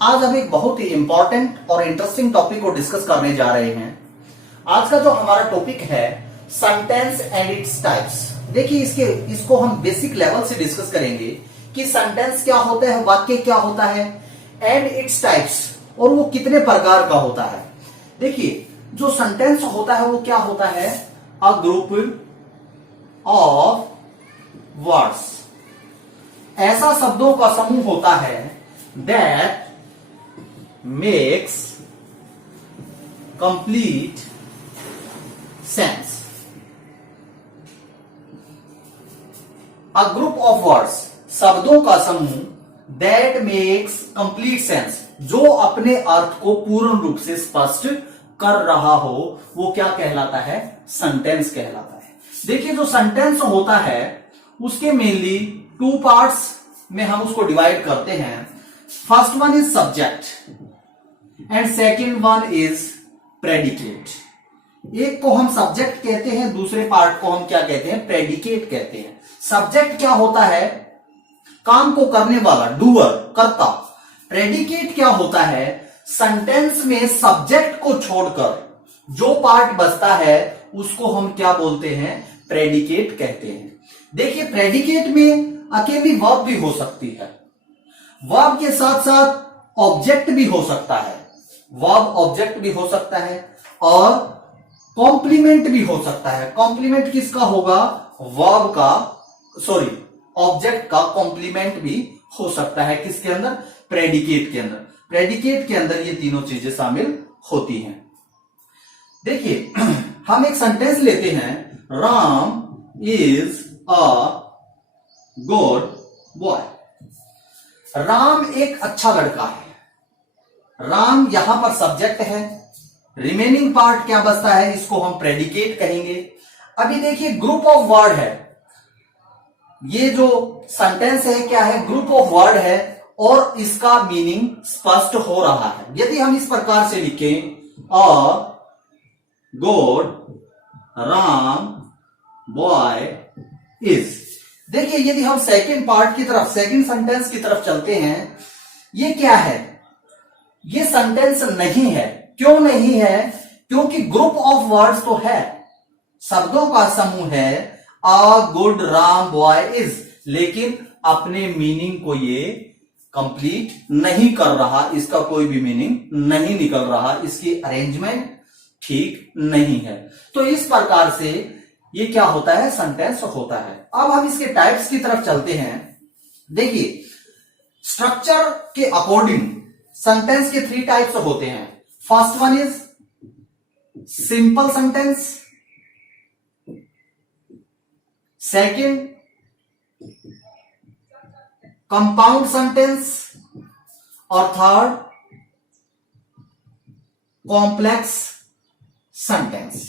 आज हम एक बहुत ही इंपॉर्टेंट और इंटरेस्टिंग टॉपिक को डिस्कस करने जा रहे हैं। आज का जो हमारा टॉपिक है सेंटेंस एंड इट्स टाइप्स। देखिए इसको हम बेसिक लेवल से डिस्कस करेंगे कि सेंटेंस क्या होता है, वाक्य क्या होता है, एंड इट्स टाइप्स, और वो कितने प्रकार का होता है। देखिए जो सेंटेंस होता है वो क्या होता है, अ ग्रुप ऑफ वर्ड्स, ऐसा शब्दों का समूह होता है that makes complete sense. A group of words, शब्दों का समूह दैट मेक्स कंप्लीट सेंस, जो अपने अर्थ को पूर्ण रूप से स्पष्ट कर रहा हो, वो क्या कहलाता है, सेंटेंस कहलाता है। देखिए जो सेंटेंस होता है उसके मेनली टू पार्ट्स में हम उसको डिवाइड करते हैं। First one is subject and second one is predicate. एक को हम सब्जेक्ट कहते हैं, दूसरे पार्ट को हम क्या कहते हैं, प्रेडिकेट कहते हैं। सब्जेक्ट क्या होता है, काम को करने वाला, डूअर, कर्ता। प्रेडिकेट क्या होता है, सेंटेंस में सब्जेक्ट को छोड़कर जो पार्ट बचता है उसको हम क्या बोलते हैं, प्रेडिकेट कहते हैं। देखिए प्रेडिकेट में अकेली वर्ब भी हो सकती है, वर्ब के साथ साथ ऑब्जेक्ट भी हो सकता है, वर्ब ऑब्जेक्ट भी हो सकता है, और कॉम्प्लीमेंट भी हो सकता है। कॉम्प्लीमेंट किसका होगा, वर्ब का, सॉरी ऑब्जेक्ट का कॉम्प्लीमेंट भी हो सकता है। किसके अंदर, प्रेडिकेट के अंदर। प्रेडिकेट के अंदर ये तीनों चीजें शामिल होती हैं। देखिए हम एक सेंटेंस लेते हैं, Ram is a good boy. Ram एक अच्छा लड़का है। राम यहां पर सब्जेक्ट है, रिमेनिंग पार्ट क्या बचता है, इसको हम प्रेडिकेट कहेंगे। अभी देखिए ग्रुप ऑफ वर्ड है, ये जो सेंटेंस है क्या है, ग्रुप ऑफ वर्ड है, और इसका मीनिंग स्पष्ट हो रहा है। यदि हम इस प्रकार से लिखें, a good Ram boy is. देखिए यदि हम सेकंड पार्ट की तरफ, सेकंड सेंटेंस की तरफ चलते हैं, ये क्या है, ये सेंटेंस नहीं है। क्यों नहीं है, क्योंकि ग्रुप ऑफ वर्ड्स तो है, शब्दों का समूह है, a good Ram boy is, लेकिन अपने मीनिंग को ये कंप्लीट नहीं कर रहा, इसका कोई भी मीनिंग नहीं निकल रहा, इसकी अरेंजमेंट ठीक नहीं है। तो इस प्रकार से ये क्या होता है, सेंटेंस होता है। अब हम इसके टाइप्स की तरफ चलते हैं। देखिए स्ट्रक्चर के अकॉर्डिंग सेंटेंस के 3 टाइप्स होते हैं। First one is simple sentence, second compound sentence, और थर्ड कॉम्प्लेक्स सेंटेंस।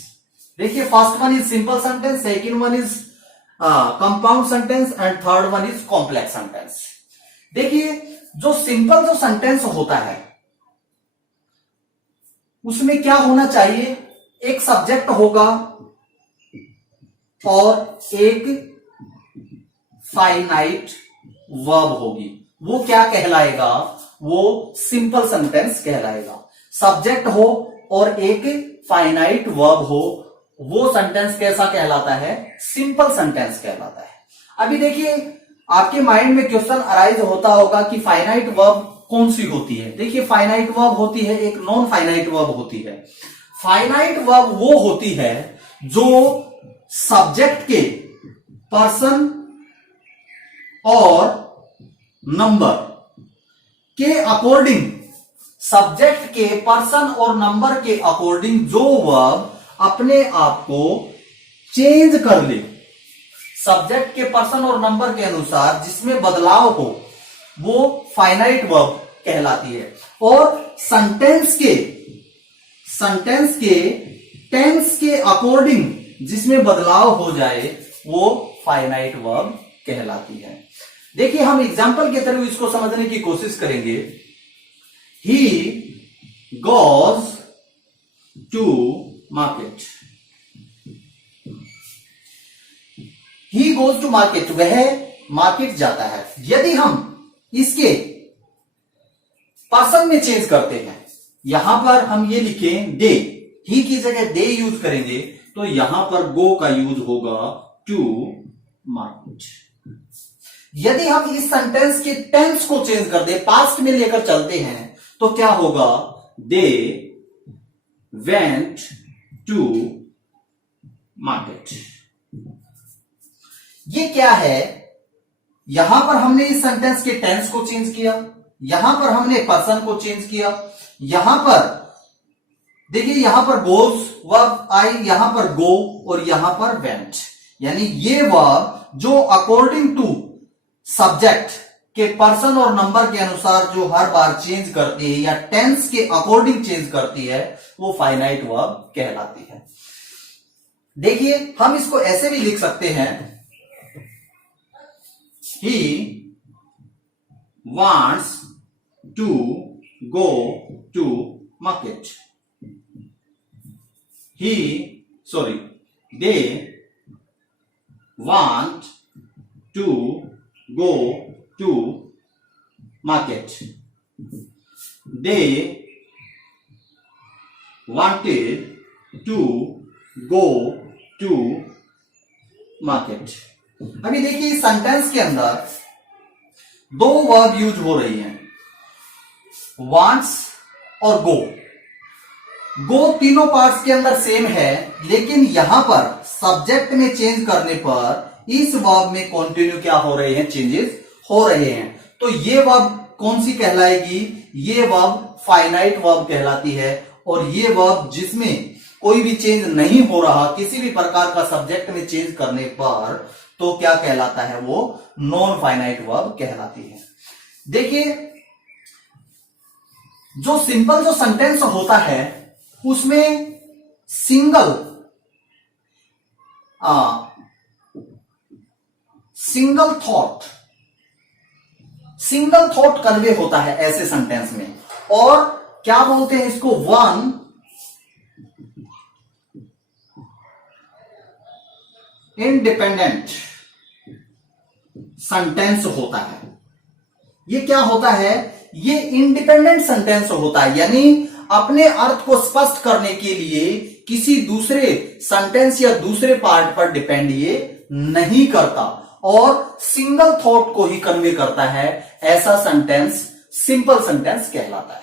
देखिए first one is simple sentence, second one is compound sentence, and third one is complex sentence. देखिए जो simple जो sentence होता है उसमें क्या होना चाहिए, एक सब्जेक्ट होगा और एक फाइनाइट वर्ब होगी। वो क्या कहलाएगा, वो सिंपल सेंटेंस कहलाएगा। सब्जेक्ट हो और एक फाइनाइट वर्ब हो, वो सेंटेंस कैसा कहलाता है, सिंपल सेंटेंस कहलाता है। अभी देखिए आपके माइंड में क्वेश्चन अराइज होता होगा कि फाइनाइट वर्ब कौन सी होती है। देखिए फाइनाइट वर्ब होती है, एक नॉन फाइनाइट वर्ब होती है। फाइनाइट वर्ब वो होती है जो सब्जेक्ट के पर्सन और नंबर के अकॉर्डिंग, सब्जेक्ट के पर्सन और नंबर के अकॉर्डिंग जो वर्ब अपने आप को चेंज कर ले, सब्जेक्ट के पर्सन और नंबर के अनुसार जिसमें बदलाव हो, वो फाइनाइट वर्ब कहलाती है। और सेंटेंस के टेंस के अकॉर्डिंग जिसमें बदलाव हो जाए, वो फाइनाइट वर्ब कहलाती है। देखिए हम एग्जाम्पल के थ्रू इसको समझने की कोशिश करेंगे। He goes to market. He goes to market, वह मार्केट जाता है। यदि हम इसके पर्सन में चेंज करते हैं। यहां पर हम ये लिखें डे, ही की जगह दे यूज करेंगे तो यहां पर गो का यूज होगा टू मार्केट। यदि हम इस सेंटेंस के टेंस को चेंज कर दे, पास्ट में लेकर चलते हैं तो क्या होगा, दे वेंट टू मार्केट। ये क्या है, यहां पर हमने इस सेंटेंस के टेंस को चेंज किया, यहां पर हमने पर्सन को चेंज किया, यहां पर देखिए, यहां पर गोज वर्ब आई, यहां पर गो और यहां पर वेंट, यानी ये वर्ब जो अकॉर्डिंग टू सब्जेक्ट के पर्सन और नंबर के अनुसार जो हर बार चेंज करती है या टेंस के अकॉर्डिंग चेंज करती है, वो फाइनाइट वर्ब कहलाती है। देखिए, हम इसको ऐसे भी लिख सकते हैं, he wants to go to market. They want to go to market. They wanted to go to market. अभी देखिए, इस सेंटेंस के अंदर दो वर्ब यूज हो रही हैं, वांट्स और गो। गो तीनों पार्ट्स के अंदर सेम है, लेकिन यहां पर सब्जेक्ट में चेंज करने पर इस वर्ब में कंटिन्यू क्या हो रहे हैं, चेंजेस हो रहे हैं। तो ये वर्ब कौन सी कहलाएगी, ये वर्ब फाइनाइट वर्ब कहलाती है। और ये वर्ब जिसमें कोई भी चेंज नहीं हो रहा, किसी भी प्रकार का सब्जेक्ट में चेंज करने पर, तो क्या कहलाता है, वो नॉन फाइनाइट वर्ब कहलाती है। देखिए, जो सिंपल जो सेंटेंस होता है उसमें सिंगल थॉट कन्वे होता है ऐसे सेंटेंस में, और क्या बोलते हैं इसको, वन इंडिपेंडेंट सेंटेंस होता है। ये क्या होता है, ये इंडिपेंडेंट सेंटेंस होता है, यानी अपने अर्थ को स्पष्ट करने के लिए किसी दूसरे सेंटेंस या दूसरे पार्ट पर डिपेंड ये नहीं करता और सिंगल थॉट को ही कन्वे करता है। ऐसा सेंटेंस सिंपल सेंटेंस कहलाता है।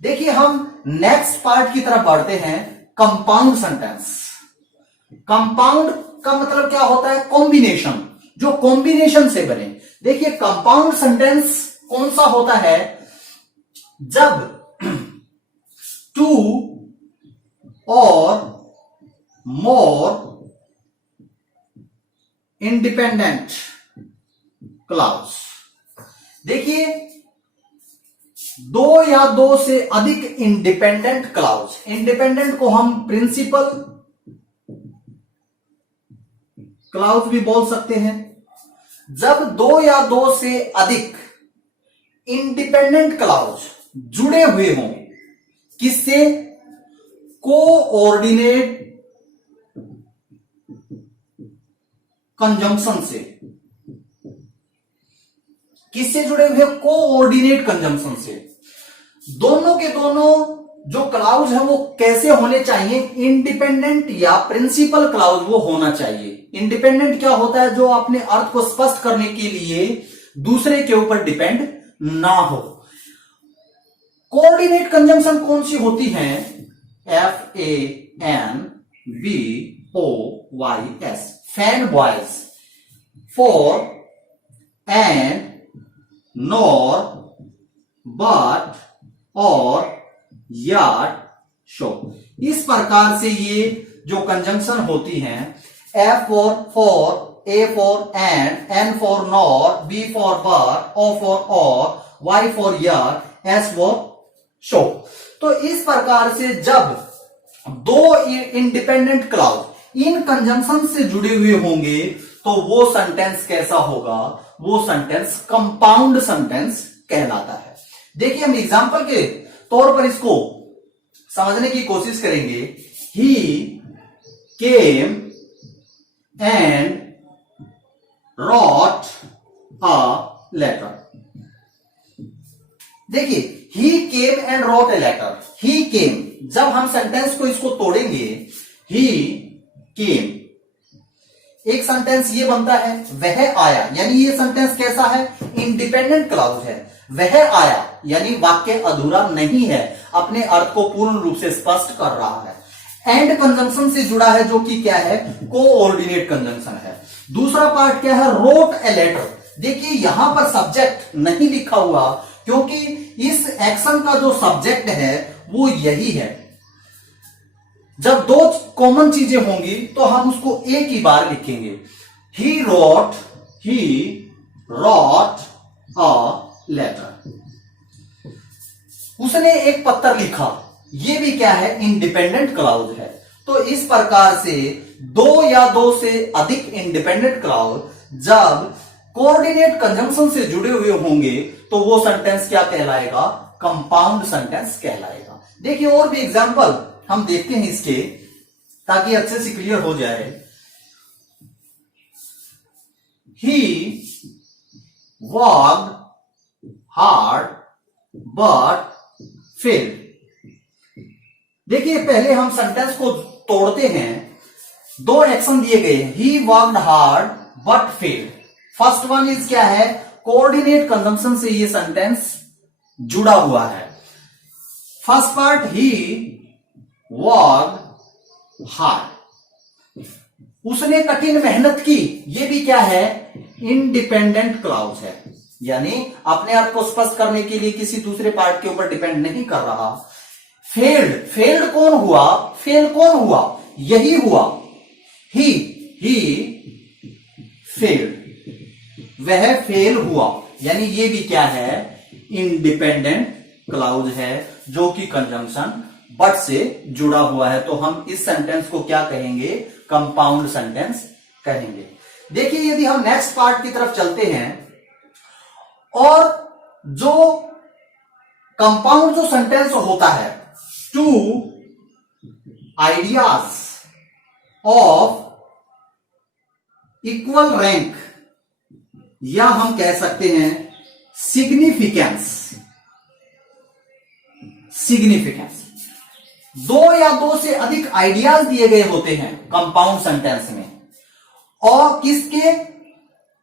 देखिए, हम नेक्स्ट पार्ट की तरफ बढ़ते हैं, कंपाउंड सेंटेंस। कंपाउंड का मतलब क्या होता है, कॉम्बिनेशन, जो कॉम्बिनेशन से बने। देखिए, कंपाउंड सेंटेंस कौन सा होता है, जब टू और मोर इंडिपेंडेंट क्लाउड्स। देखिए, दो या दो से अधिक इंडिपेंडेंट क्लाउड्स, इंडिपेंडेंट को हम प्रिंसिपल क्लाउड भी बोल सकते हैं। जब दो या दो से अधिक इंडिपेंडेंट क्लाउड्स जुड़े हुए हों, किससे, कोऑर्डिनेट कंजंक्शन से। किससे जुड़े हुए, कोऑर्डिनेट कंजंक्शन से। दोनों के दोनों जो क्लाउज है वो कैसे होने चाहिए, इंडिपेंडेंट या प्रिंसिपल क्लाउज वो होना चाहिए। इंडिपेंडेंट क्या होता है, जो अपने अर्थ को स्पष्ट करने के लिए दूसरे के ऊपर डिपेंड ना हो। कोऑर्डिनेट कंजंक्शन कौन सी होती है, FANBOYS, fan boys, for, and, nor, but, or, yet, so. इस प्रकार से ये जो कंजंक्शन होती हैं, F for, A for and, N for nor, B for but, O for or, Y for yet, S for so. तो इस प्रकार से जब दो इंडिपेंडेंट क्लाउज इन कंजंक्शन से जुड़े हुए होंगे तो वो सेंटेंस कैसा होगा, वो सेंटेंस कंपाउंड सेंटेंस कहलाता है। देखिए, हम एग्जांपल के तौर पर इसको समझने की कोशिश करेंगे। He came and wrote a letter. देखिए, he came and wrote a letter. He came, जब हम सेंटेंस को इसको तोड़ेंगे, ही केम, एक सेंटेंस ये बनता है वह आया, यानी ये सेंटेंस कैसा है, इंडिपेंडेंट क्लाउज है। वह आया यानी वाक्य अधूरा नहीं है, अपने अर्थ को पूर्ण रूप से स्पष्ट कर रहा है। एंड कंजंक्शन से जुड़ा है, जो कि क्या है, कोऑर्डिनेट कंजंक्शन है। दूसरा पार्ट क्या है, रोट ए लेटर। देखिए यहां पर सब्जेक्ट नहीं लिखा हुआ, क्योंकि इस एक्शन का जो सब्जेक्ट है वो यही है। जब दो कॉमन चीजें होंगी तो हम उसको एक ही बार लिखेंगे। ही रोट अ लेटर, उसने एक पत्र लिखा, ये भी क्या है, इंडिपेंडेंट क्लाउज है। तो इस प्रकार से दो या दो से अधिक इंडिपेंडेंट क्लाउज जब कोऑर्डिनेट कंजंक्शन से जुड़े हुए होंगे तो वो सेंटेंस क्या कहलाएगा, कंपाउंड सेंटेंस कहलाएगा। देखिए और भी एग्जांपल हम देखते हैं इसके, ताकि अच्छे से क्लियर हो जाए। He worked hard but failed. देखिए पहले हम सेंटेंस को तोड़ते हैं, दो एक्शन दिए गए हैं, he worked hard but failed. First one is क्या है, कोऑर्डिनेट कंजंक्शन से ये सेंटेंस जुड़ा हुआ है। First part, he worked hard, उसने कठिन मेहनत की, ये भी क्या है, इंडिपेंडेंट क्लाउज है, यानी अपने अर्थ को स्पष्ट करने के लिए किसी दूसरे पार्ट के ऊपर डिपेंड नहीं कर रहा। फेल्ड, फेल्ड कौन हुआ, फेल कौन हुआ, यही हुआ, ही फेल्ड, वह फेल हुआ, यानी ये भी क्या है, इंडिपेंडेंट क्लाउज है, जो कि कंजंक्शन बट से जुड़ा हुआ है। तो हम इस सेंटेंस को क्या कहेंगे, कंपाउंड सेंटेंस कहेंगे। देखिए यदि हम नेक्स्ट पार्ट की तरफ चलते हैं, और जो कंपाउंड जो सेंटेंस होता है, two ideas of equal rank, या हम कह सकते हैं सिग्निफिकेंस, दो या दो से अधिक आइडियाज दिए गए होते हैं कंपाउंड सेंटेंस में, और किसके,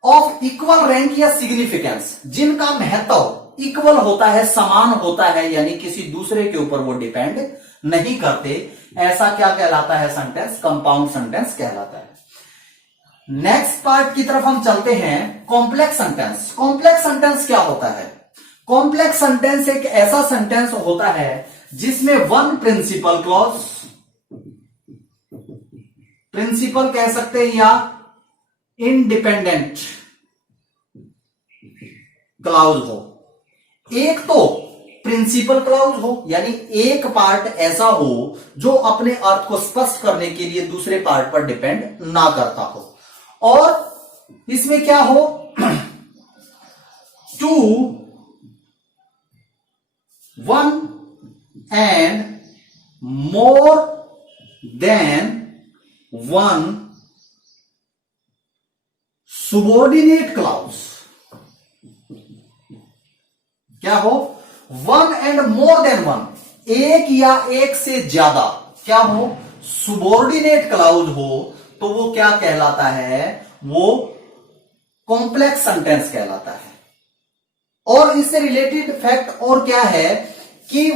ऑफ इक्वल रैंक या सिग्निफिकेंस, जिनका महत्व इक्वल होता है, समान होता है, यानी किसी दूसरे के ऊपर वो डिपेंड नहीं करते। ऐसा क्या कहलाता है सेंटेंस, कंपाउंड सेंटेंस कहलाता है। नेक्स्ट पार्ट की तरफ हम चलते हैं, कॉम्प्लेक्स सेंटेंस। कॉम्प्लेक्स सेंटेंस क्या होता है, कॉम्प्लेक्स सेंटेंस एक ऐसा सेंटेंस होता है जिसमें वन प्रिंसिपल क्लॉज, प्रिंसिपल कह सकते हैं या इंडिपेंडेंट क्लाउज हो। एक तो प्रिंसिपल क्लाउज हो, यानी एक पार्ट ऐसा हो जो अपने अर्थ को स्पष्ट करने के लिए दूसरे पार्ट पर डिपेंड ना करता हो, और इसमें क्या हो, two one and more than one subordinate clause, क्या हो, one and more than one, एक या एक से ज्यादा क्या हो, सुबॉर्डिनेट क्लाउज हो, तो वो क्या कहलाता है, वो कॉम्प्लेक्स सेंटेंस कहलाता है। और इससे रिलेटेड फैक्ट और क्या है कि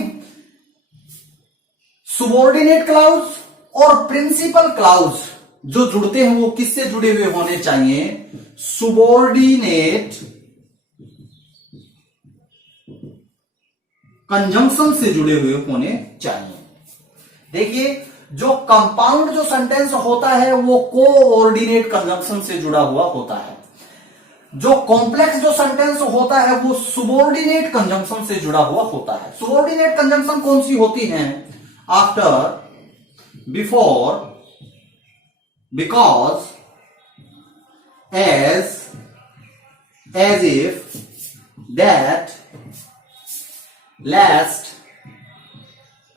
सुबॉर्डिनेट क्लाउज और प्रिंसिपल क्लाउज जो जुड़ते हैं वो किससे जुड़े हुए होने चाहिए, सुबॉर्डिनेट कंजंक्शन से जुड़े हुए होने चाहिए। देखिए जो कंपाउंड जो सेंटेंस होता है वो कोऑर्डिनेट कंजंक्शन से जुड़ा हुआ होता है, जो कॉम्प्लेक्स जो सेंटेंस होता है वो सुबॉर्डिनेट कंजंक्शन से जुड़ा हुआ होता है। सुबॉर्डिनेट कंजंक्शन कौन सी होती है, after, before, because, as if, that, lest,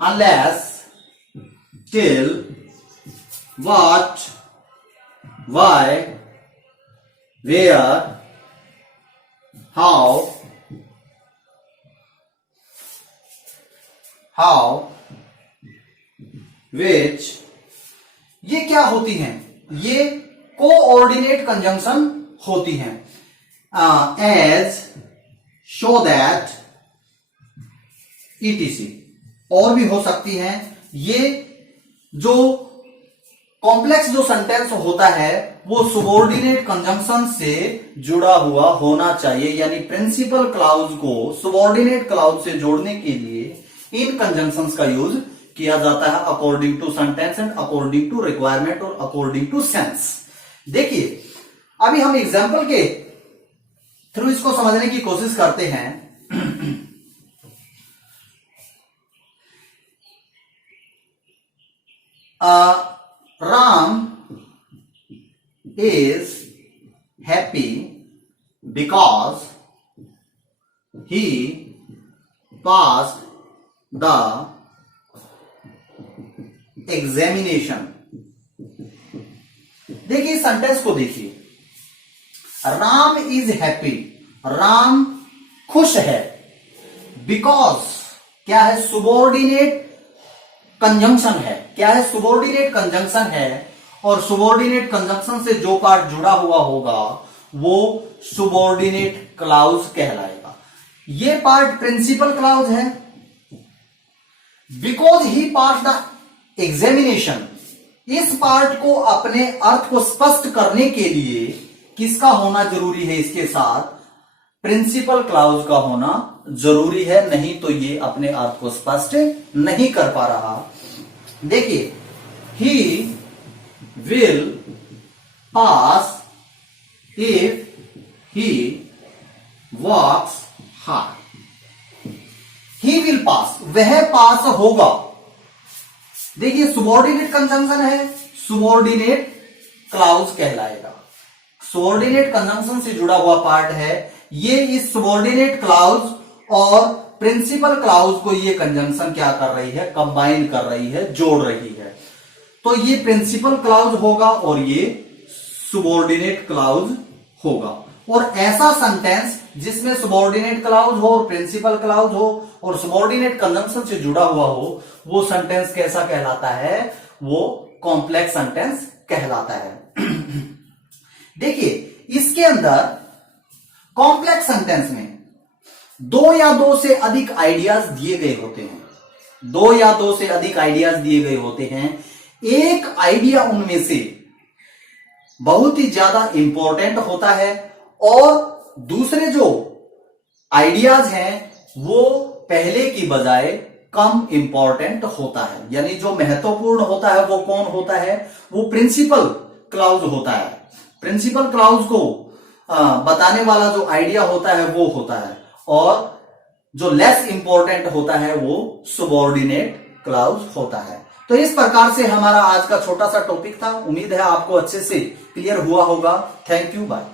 unless, till, what, why, where, how, how, which, ये क्या होती हैं? ये कोऑर्डिनेट कंजंक्शन होती हैं। एज, शो दैट, ईटीसी और भी हो सकती हैं। ये जो कॉम्प्लेक्स जो सेंटेंस होता है वो सुबॉर्डिनेट कंजंक्शन से जुड़ा हुआ होना चाहिए, यानी प्रिंसिपल क्लाउज को सुबॉर्डिनेट क्लाउज से जोड़ने के लिए इन कंजंक्शंस का यूज किया जाता है according to sentence and according to requirement और अकॉर्डिंग टू सेंस। देखिए अभी हम एग्जाम्पल के थ्रू इसको समझने की कोशिश करते हैं। Ram is happy because he passed the examination। देखिए सेंटेंस को देखिए, राम इज हैप्पी, राम खुश है, बिकॉज क्या है? सुबॉर्डिनेट कंजंक्शन है। क्या है? सुबॉर्डिनेट कंजंक्शन है, और सुबॉर्डिनेट कंजंक्शन से जो पार्ट जुड़ा हुआ होगा वो सुबॉर्डिनेट क्लाउज कहलाएगा। ये पार्ट प्रिंसिपल क्लाउज है। Because he pass the examination, इस पार्ट को अपने अर्थ को स्पष्ट करने के लिए किसका होना जरूरी है? इसके साथ प्रिंसिपल क्लाउज का होना जरूरी है, नहीं तो ये अपने अर्थ को स्पष्ट नहीं कर पा रहा। देखिए, he will pass if he works hard. He will pass, वह पास होगा। देखिए सुबॉर्डिनेट कंजंक्शन है, सुबॉर्डिनेट क्लाउज कहलाएगा। सुबॉर्डिनेट कंजंक्शन से जुड़ा हुआ पार्ट है ये। इस सुबॉर्डिनेट क्लाउज और प्रिंसिपल क्लाउज को ये कंजंक्शन क्या कर रही है? कंबाइन कर रही है, जोड़ रही है। तो ये प्रिंसिपल क्लाउज होगा और ये सुबॉर्डिनेट क्लाउज होगा। और ऐसा सेंटेंस जिसमें सुबॉर्डिनेट क्लाउज हो और प्रिंसिपल क्लाउज हो और सुबॉर्डिनेट कंजंक्शन से जुड़ा हुआ हो, वो सेंटेंस कैसा कहलाता है? वो कॉम्प्लेक्स सेंटेंस कहलाता है। देखिए इसके अंदर कॉम्प्लेक्स सेंटेंस में दो या दो से अधिक आइडियाज दिए गए होते हैं। दो या दो से अधिक आइडियाज दिए गए होते हैं। एक आइडिया उनमें से बहुत ही ज्यादा इंपॉर्टेंट होता है और दूसरे जो आइडियाज हैं वो पहले की बजाय कम इंपॉर्टेंट होता है। यानी जो महत्वपूर्ण होता है वो कौन होता है? वो प्रिंसिपल क्लाउज होता है। प्रिंसिपल क्लाउज को बताने वाला जो आइडिया होता है वो होता है, और जो लेस इंपॉर्टेंट होता है वो सुबॉर्डिनेट क्लाउज होता है। तो इस प्रकार से हमारा आज का छोटा सा टॉपिक था। उम्मीद है आपको अच्छे से क्लियर हुआ होगा। Thank you, bye.